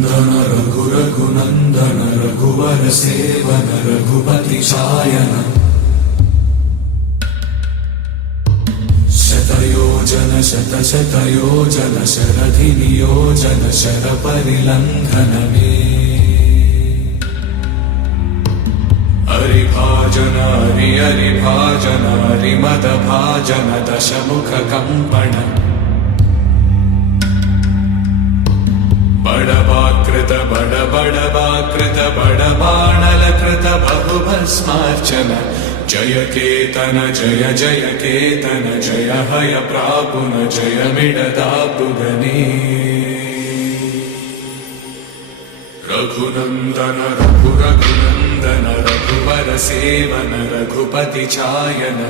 रघुनन्दन रघुरघुनन्दन रघुवर seven Raghupati चायन शतयोजन शतशतयोजन शरधि नियोजन sir परिलंघन में हरिभाजन हरिभाजन हरिमद भाजन दशमुख कंपन बड़वाकृत बड़वाकृत बड़बाणलकृत बहुभस्मार्चन जय केतन जय जय केतन जय हय प्रापुन जय मिडदापुगने रघुनंदन रघुरघुनंदन रघुवर सेवन रघुपति चायन।